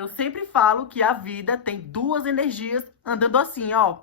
Eu sempre falo que a vida tem duas energias andando assim, ó,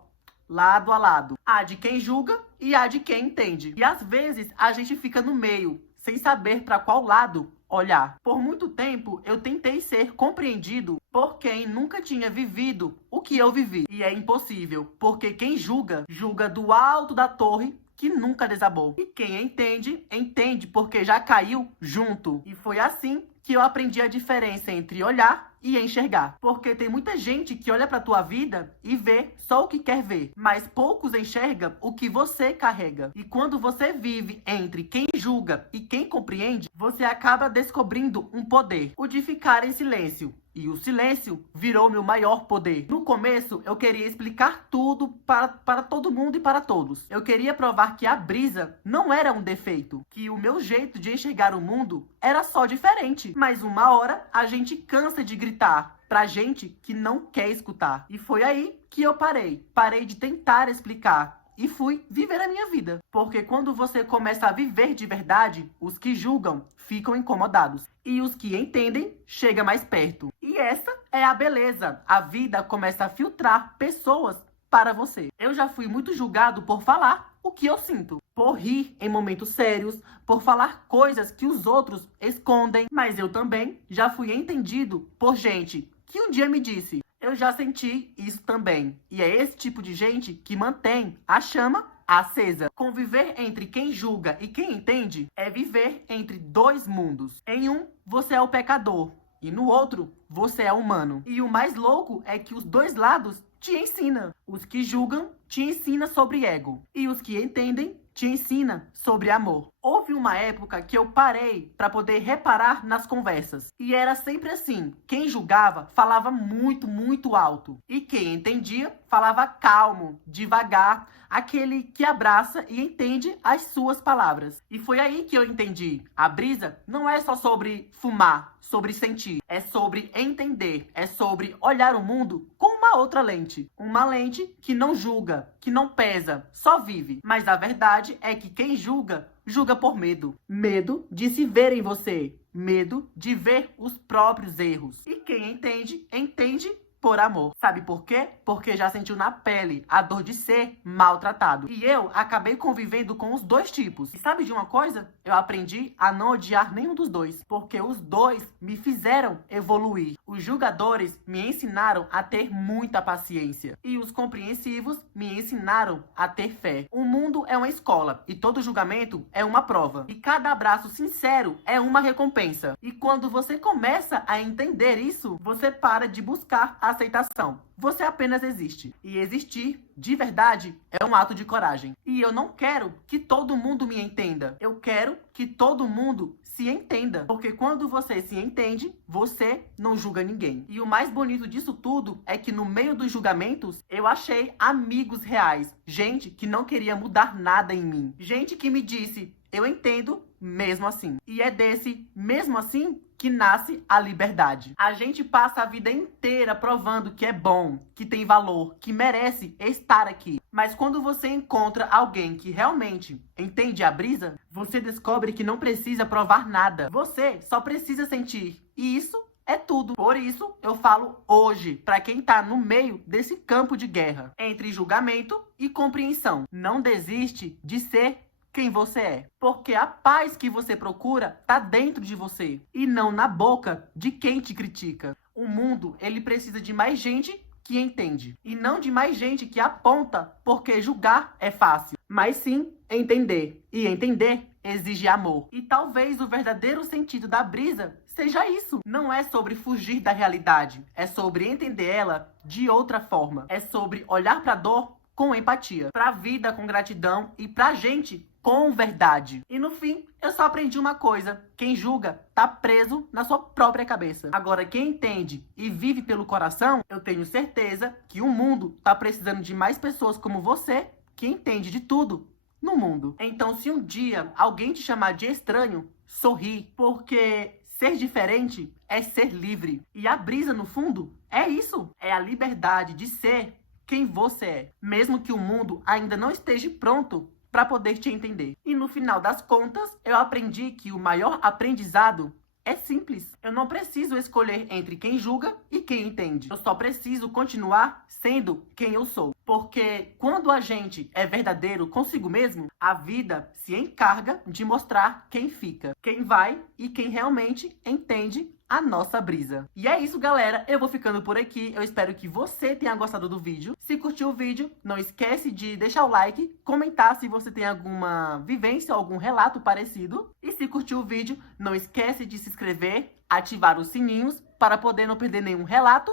lado a lado. A de quem julga e a de quem entende. E às vezes a gente fica no meio, sem saber para qual lado olhar. Por muito tempo eu tentei ser compreendido por quem nunca tinha vivido o que eu vivi. E é impossível, porque quem julga, julga do alto da torre que nunca desabou. E quem entende, entende porque já caiu junto. E foi assim que eu aprendi a diferença entre olhar e enxergar. Porque tem muita gente que olha pra tua vida e vê só o que quer ver, mas poucos enxergam o que você carrega. E quando você vive entre quem julga e quem compreende, você acaba descobrindo um poder, o de ficar em silêncio. E o silêncio virou meu maior poder. No começo, eu queria explicar tudo para todo mundo e para todos. Eu queria provar que a brisa não era um defeito, que o meu jeito de enxergar o mundo era só diferente. Mas uma hora, a gente cansa de gritar pra gente que não quer escutar. E foi aí que eu parei. Parei de tentar explicar e fui viver a minha vida. Porque quando você começa a viver de verdade, os que julgam ficam incomodados. E os que entendem chegam mais perto. E essa é a beleza. A vida começa a filtrar pessoas para você. Eu já fui muito julgado por falar o que eu sinto. Por rir em momentos sérios, por falar coisas que os outros escondem. Mas eu também já fui entendido por gente que um dia me disse: eu já senti isso também. E é esse tipo de gente que mantém a chama acesa. Conviver entre quem julga e quem entende é viver entre dois mundos. Em um, você é o pecador. E no outro, você é humano. E o mais louco é que os dois lados te ensinam. Os que julgam te ensinam sobre ego. E os que entendem te ensinam sobre amor. Houve uma época que eu parei para poder reparar nas conversas. E era sempre assim. Quem julgava falava muito, muito alto. E quem entendia falava calmo, devagar. Aquele que abraça e entende as suas palavras. E foi aí que eu entendi. A brisa não é só sobre fumar, sobre sentir. É sobre entender. É sobre olhar o mundo com uma outra lente. Uma lente que não julga, que não pesa, só vive. Mas a verdade é que quem julga, julga por medo. Medo de se ver em você. Medo de ver os próprios erros. E quem entende, entende por amor. Sabe por quê? Porque já sentiu na pele a dor de ser maltratado. E eu acabei convivendo com os dois tipos. E sabe de uma coisa? Eu aprendi a não odiar nenhum dos dois. Porque os dois me fizeram evoluir. Os julgadores me ensinaram a ter muita paciência. E os compreensivos me ensinaram a ter fé. O mundo é uma escola. E todo julgamento é uma prova. E cada abraço sincero é uma recompensa. E quando você começa a entender isso, você para de buscar a aceitação. Você apenas existe. E existir, de verdade, é um ato de coragem. E eu não quero que todo mundo me entenda. Eu quero que todo mundo se entenda. Porque quando você se entende, você não julga ninguém. E o mais bonito disso tudo é que no meio dos julgamentos, eu achei amigos reais. Gente que não queria mudar nada em mim. Gente que me disse: eu entendo mesmo assim. E é desse mesmo assim que nasce a liberdade. A gente passa a vida inteira provando que é bom, que tem valor, que merece estar aqui. Mas quando você encontra alguém que realmente entende a brisa, você descobre que não precisa provar nada. Você só precisa sentir. E isso é tudo. Por isso, eu falo hoje para quem tá no meio desse campo de guerra entre julgamento e compreensão. Não desiste de ser quem você é. Porque a paz que você procura tá dentro de você e não na boca de quem te critica. O mundo, ele precisa de mais gente que entende e não de mais gente que aponta, porque julgar é fácil, mas sim entender. E entender exige amor. E talvez o verdadeiro sentido da brisa seja isso. Não é sobre fugir da realidade, é sobre entender ela de outra forma. É sobre olhar pra dor com empatia, pra vida com gratidão e pra gente com verdade. E no fim, eu só aprendi uma coisa: quem julga tá preso na sua própria cabeça. Agora, quem entende e vive pelo coração, eu tenho certeza que o mundo tá precisando de mais pessoas como você, que entende de tudo no mundo. Então, se um dia alguém te chamar de estranho, sorri, porque ser diferente é ser livre. E a brisa, no fundo, é isso. É a liberdade de ser quem você é, mesmo que o mundo ainda não esteja pronto para poder te entender. E no final das contas, eu aprendi que o maior aprendizado É simples. Eu não preciso escolher entre quem julga e quem entende. Eu só preciso continuar sendo quem eu sou. Porque quando a gente é verdadeiro consigo mesmo, a vida se encarga de mostrar quem fica, quem vai e quem realmente entende a nossa brisa. E é isso, galera. Eu vou ficando por aqui. Eu espero que você tenha gostado do vídeo. Se curtiu o vídeo, não esquece de deixar o like, comentar se você tem alguma vivência ou algum relato parecido. E se curtiu o vídeo, não esquece de se inscrever, ativar os sininhos para poder não perder nenhum relato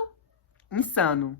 insano.